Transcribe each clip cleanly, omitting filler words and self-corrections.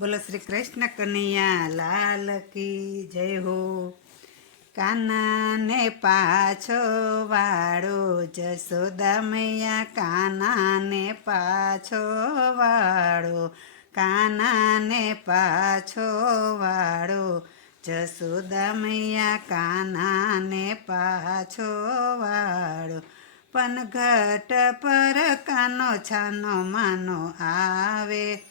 બોલો શ્રી કૃષ્ણ કનૈયા લાલ કી જય હો. કાનાને પાછો વાળો જશોદા મૈયા, કાનાને પાછો વાળો, કાનાને પાછો વાળો જશોદા મૈયા, કાનાને પાછો વાળો. પનઘટ પર કાનો છાનો માનો આવે,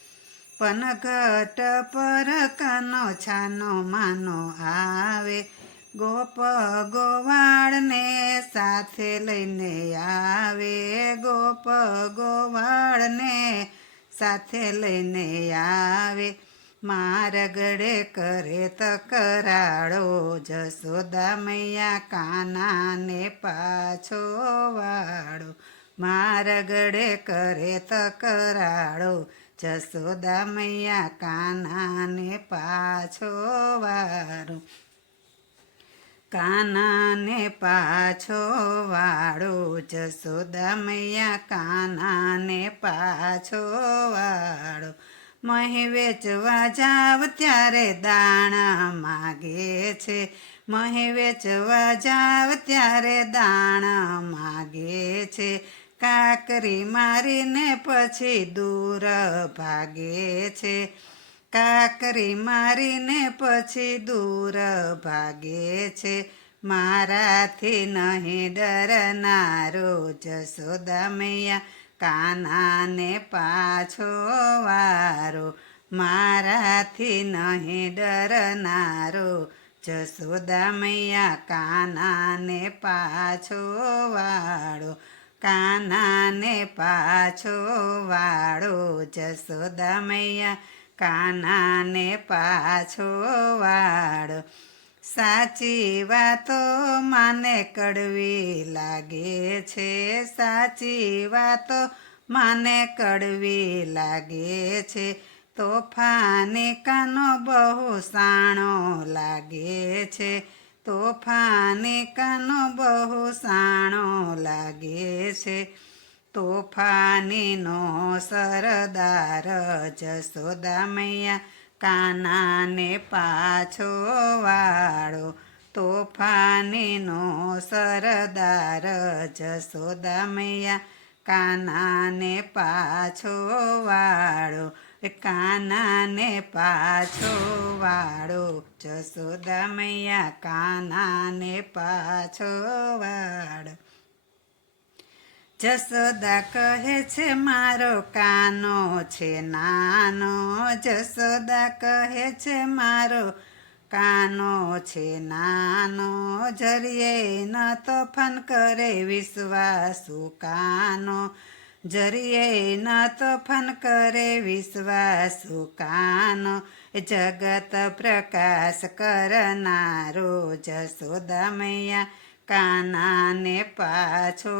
પનઘટ પર કાનો છાનો માનો આવે, ગોપ ગોવાળને સાથે લઈને આવે, ગોપ ગોવાળને સાથે લઈને આવે. મારગડે કરે તકરાળો જશોદા મૈયા, કાનાને પાછો વાળો. મારગડે કરે તકરાળો જશોદા મૈયા, કાનાને પાછો વાળો. કાનાને પાછો વાળો જશોદા મૈયા, કાનાને પાછો વાળો. મહી વેચવા જાવ ત્યારે દાણા માગે છે, મહી વેચવા જાવ ત્યારે દાણા માગે છે. કાકરી મારીને પછી દૂર ભાગે છે, કાકરી મારીને પછી દૂર ભાગે છે. મારાથી નહીં ડરનારો જશોદા મૈયા, કાનાને પાછો વારો. મારાથી નહીં ડરનારો જશોદા મૈયા, કાનાને પાછો વાળો. કાનાને પાછો વાળો જશોદા મૈયા, કાનાને પાછો વાળો. સાચી વાતો માને કડવી લાગે છે, સાચી વાતો માને કડવી લાગે છે. તોફાની કાનો બહુ સાણો લાગે છે, તોફાની કાનો બહુ સાણો લાગે છે. તોફાનીનો સરદાર જશોદા મૈયા, કાનાને પાછો વાળો. તોફાનીનો સરદાર જશોદા મૈયા, કાનાને પાછો વાળો. કાનાને પાછો વાળો જશોદા મૈયા, કાનાને પાછો વાળો. જશોદા કહે છે મારો કાનો છે નાનો, જશોદા કહે છે મારો કાનો છે નાનો. જરીએ ન તોફાન કરે વિશ્વાસુ કાનો, જરીએ ન તોફાન કરે વિશ્વાસુ કાનો. જગત પ્રકાશ કરનારો જશોદા મૈયા, કાનાને પાછો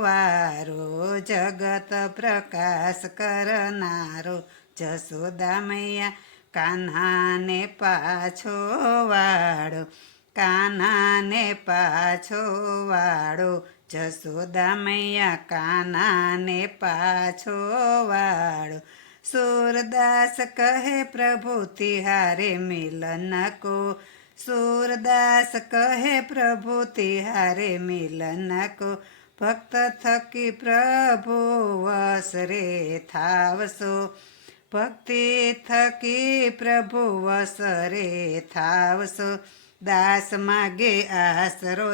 વારો. જગત પ્રકાશ કરનારો જશોદા મૈયા, કાનાને પાછો વાળો. કાનાને પાછો વાળો જશોદા મૈયા, કાનાને પાછો વાળો. સૂરદાસ કહે પ્રભુ તિહારે મિલન કો, સૂરદાસ કહે પ્રભુ તિહારે મિલન કો. ભક્ત થકી પ્રભુ વસરે થાવશો, ભક્તિ થકી પ્રભુ વસરે થાવશો. દાસ માગે આસરો